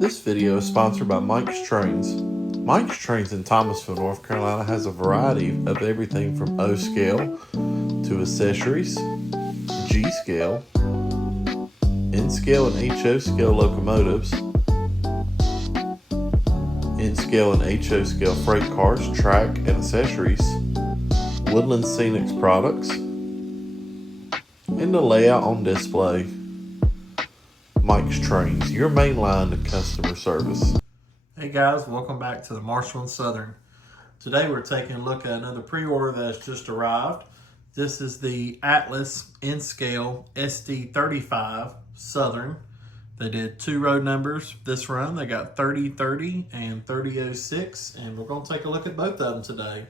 This video is sponsored by Mike's Trains. Mike's Trains in Thomasville, North Carolina has a variety of everything from O scale to accessories, G scale, N scale and HO scale locomotives, N scale and HO scale freight cars, track and accessories, Woodland Scenics products, and the layout on display. Mike's Trains, your main line to customer service. Hey guys, welcome back to the Marshall and Southern. Today we're taking a look at another pre-order that has just arrived. This is the Atlas N-Scale SD35 Southern. They did two road numbers this run. They got 3030 and 3006, and we're going to take a look at both of them today.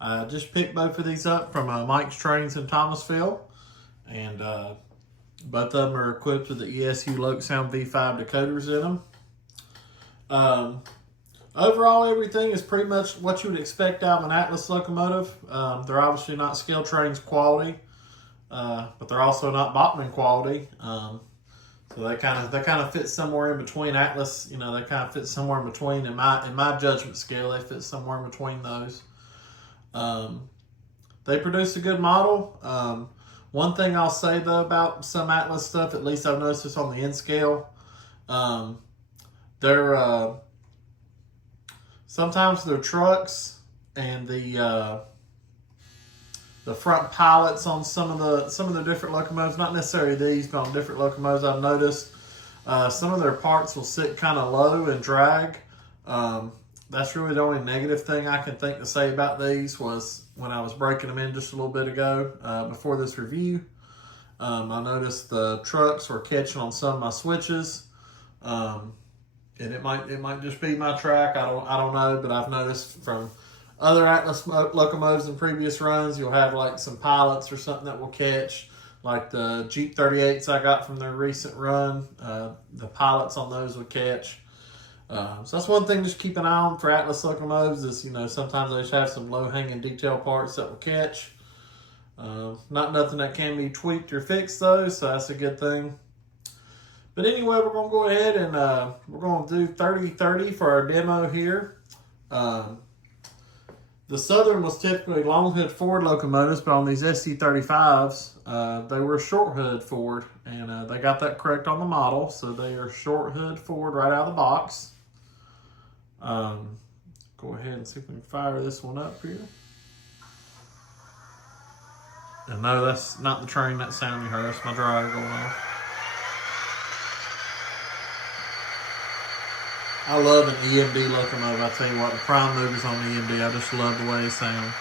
I just picked both of these up from Mike's Trains in Thomasville, and both of them are equipped with the ESU Loc Sound V5 decoders in them. Overall, everything is pretty much what you would expect out of an Atlas locomotive. They're obviously not scale trains quality, but they're also not Bachmann quality. So they kind of fit somewhere in between. Atlas, they kind of fit somewhere in between. In my judgment scale, they fit somewhere in between those. They produce a good model. One thing I'll say though about some Atlas stuff, at least I've noticed this on the N scale, sometimes their trucks and the front pilots on some of the different locomotives, not necessarily these, but on different locomotives I've noticed, some of their parts will sit kind of low and drag. That's really the only negative thing I can think to say about these was when I was breaking them in just a little bit ago before this review. I noticed the trucks were catching on some of my switches, and it might just be my track. I don't know, but I've noticed from other Atlas locomotives in previous runs, you'll have like some pilots or something that will catch, like the Jeep 38s I got from their recent run. The pilots on those would catch. So that's one thing just keep an eye on for Atlas locomotives is, sometimes they just have some low-hanging detail parts that will catch. Not nothing that can be tweaked or fixed though, so that's a good thing. But anyway, we're going to go ahead and we're going to do 3030 for our demo here. The Southern was typically long hood forward locomotives, but on these SD35s, they were short hood forward, and they got that correct on the model, so they are short hood forward right out of the box. Go ahead and see if we can fire this one up here. And no, that's not the train, that sound you heard, that's my dryer going off. I love an EMD locomotive. I tell you what, the prime movers on EMD, I just love the way they sound.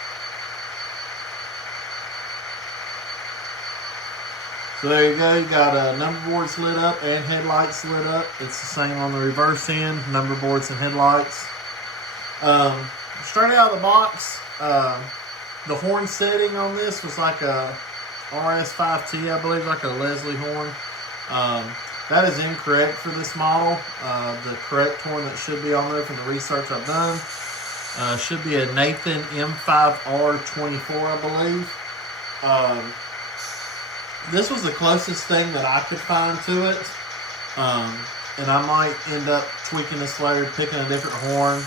So there you go. You got number boards lit up and headlights lit up. It's the same on the reverse end, number boards and headlights. Straight out of the box, the horn setting on this was like a RS5T, I believe, like a Leslie horn. That is incorrect for this model. The correct horn that should be on there from the research I've done should be a Nathan M5R24, I believe. This was the closest thing that I could find to it. And I might end up tweaking this later, picking a different horn,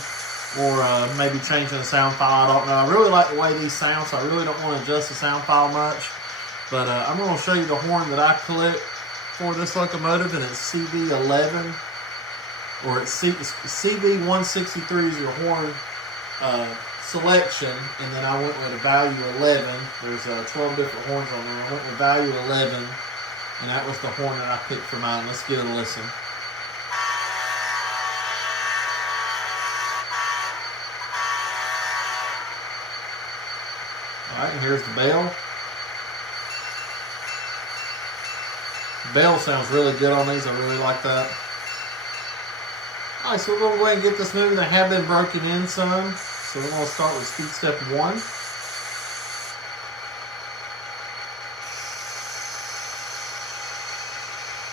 or maybe changing the sound file. I don't know. I really like the way these sound, so I really don't want to adjust the sound file much. But I'm going to show you the horn that I collect for this locomotive, and it's CV11, or it's CV163 is your horn selection, and then I went with a value 11. There's 12 different horns on there. I went with value 11, and that was the horn that I picked for mine. Let's give it a listen. All right, and here's the bell. The bell sounds really good on these. I really like that. All right, so we're going to go ahead and get this moving. They have been broken in some. So we're going to start with speed step 1.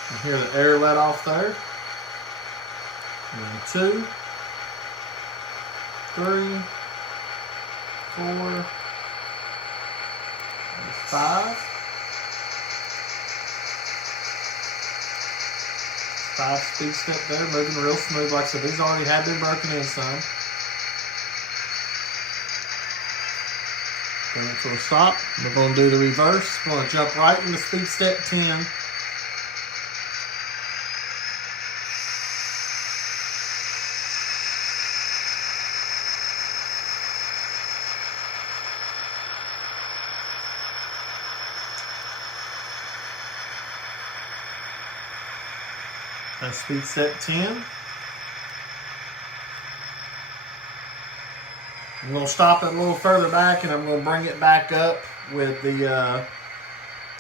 And hear the air let off there. And 2, 3, 4, 5. 5-speed step there, moving real smooth. Like I said, these already have been broken in some. Bring it to a stop. We're going to do the reverse. We're going to jump right into speed step 10. That's speed step 10. I'm going to stop it a little further back, and I'm going to bring it back up with the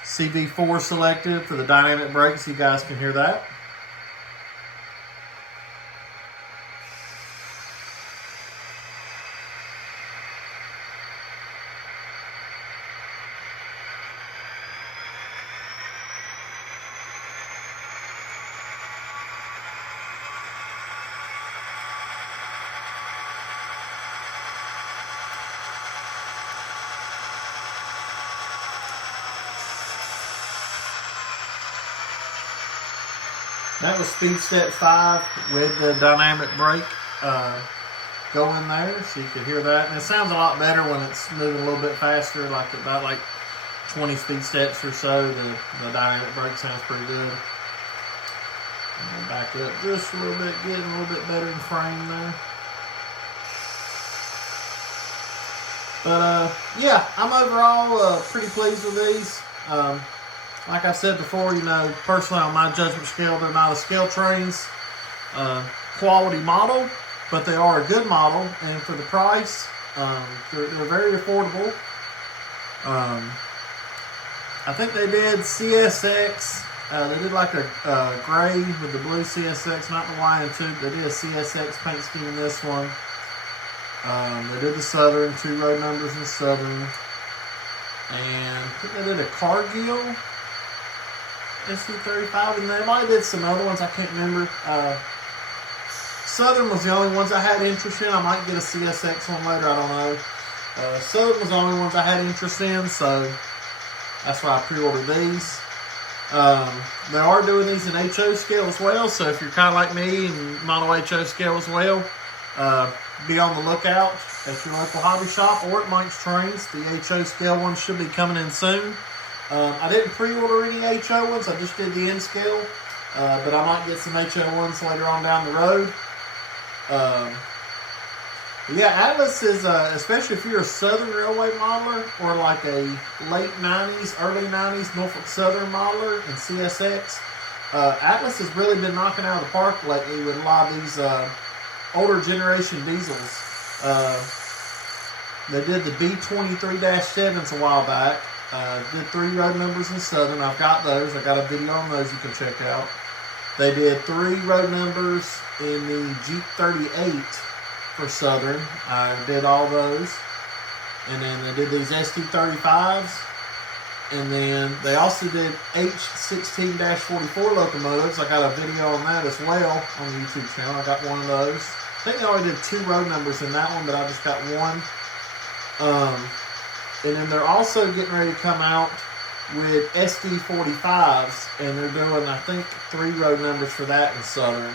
CV4 selected for the dynamic brake so you guys can hear that. That was speed step 5 with the dynamic brake going there, so you could hear that. And it sounds a lot better when it's moving a little bit faster, like about like 20 speed steps or so. The dynamic brake sounds pretty good. Back up just a little bit, getting a little bit better in frame there. But yeah, I'm overall pretty pleased with these. Like I said before, you know, personally on my judgment scale, they're not a scale trains quality model, but they are a good model, and for the price, they're very affordable. I think they did CSX. They did like a gray with the blue CSX, not the lion tube. They did a CSX paint scheme in this one. They did the Southern, 2 road numbers in Southern, and I think they did a Cargill SD35, and they might have did some other ones, I can't remember. Southern was the only ones I had interest in. I might get a CSX one later, I don't know. Southern was the only ones I had interest in, so that's why I pre-ordered these. They are doing these in HO scale as well, so if you're kind of like me and model HO scale as well, be on the lookout at your local hobby shop or at Mike's Trains. The HO scale ones should be coming in soon. I didn't pre-order any HO ones, I just did the N scale, but I might get some HO ones later on down the road. Yeah, Atlas is, especially if you're a Southern Railway modeler or like a late 90s, early 90s Norfolk Southern modeler in CSX, Atlas has really been knocking out of the park lately with a lot of these older generation diesels. They did the B23-7s a while back. Did 3 road numbers in Southern. I've got those. I got a video on those you can check out. They did 3 road numbers in the Jeep 38 for Southern. I did all those. And then they did these SD35s. And then they also did H16-44 locomotives. I got a video on that as well on the YouTube channel. I got one of those. I think they only did 2 road numbers in that one, but I just got one. And then they're also getting ready to come out with SD45s, and they're doing, I think, 3 road numbers for that in Southern.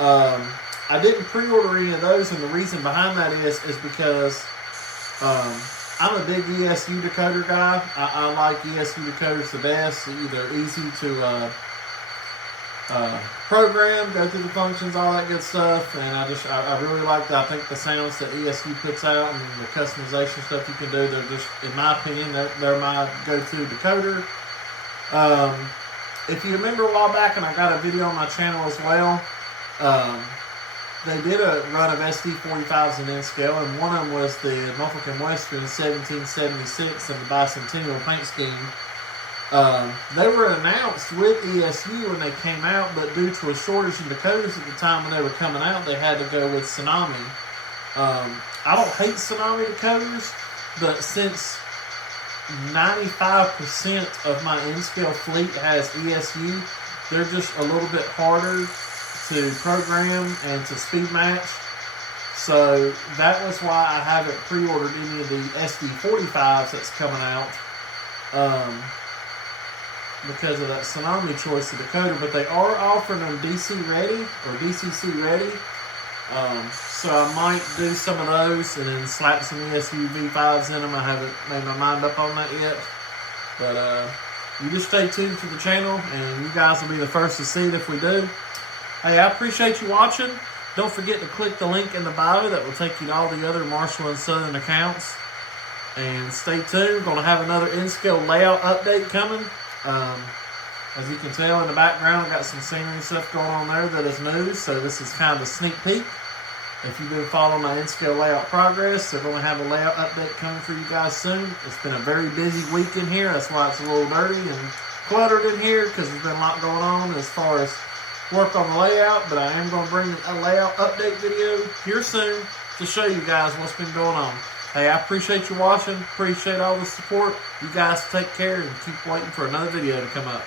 I didn't pre-order any of those, and the reason behind that is because I'm a big ESU decoder guy. I like ESU decoders the best. They're easy to program, go through the functions, all that good stuff, and I really like that. I think the sounds that ESU puts out and the customization stuff you can do, they're just, in my opinion, they're my go-to decoder. If you remember a while back, and I got a video on my channel as well, they did a run of SD45s in N scale, and one of them was the Norfolk and Western 1776 and the bicentennial paint scheme. They were announced with ESU when they came out, but due to a shortage in decoders at the time when they were coming out, they had to go with Tsunami. I don't hate Tsunami decoders, but since 95% of my N-scale fleet has ESU, they're just a little bit harder to program and to speed match. So that was why I haven't pre-ordered any of the SD45s that's coming out. because of that Tsunami choice of decoder, but they are offering them DC ready or DCC ready. So I might do some of those and then slap some ESU V5s in them. I haven't made my mind up on that yet. But you just stay tuned to the channel and you guys will be the first to see it if we do. Hey, I appreciate you watching. Don't forget to click the link in the bio that will take you to all the other Marshall and Southern accounts. And stay tuned. We're going to have another in-scale layout update coming. As you can tell in the background, I got some scenery stuff going on there that is new. So this is kind of a sneak peek. If you've been following my in-scale layout progress, they're going to have a layout update coming for you guys soon. It's been a very busy week in here. That's why it's a little dirty and cluttered in here, because there's been a lot going on as far as work on the layout. But I am going to bring a layout update video here soon to show you guys what's been going on. Hey, I appreciate you watching. Appreciate all the support. You guys take care and keep waiting for another video to come up.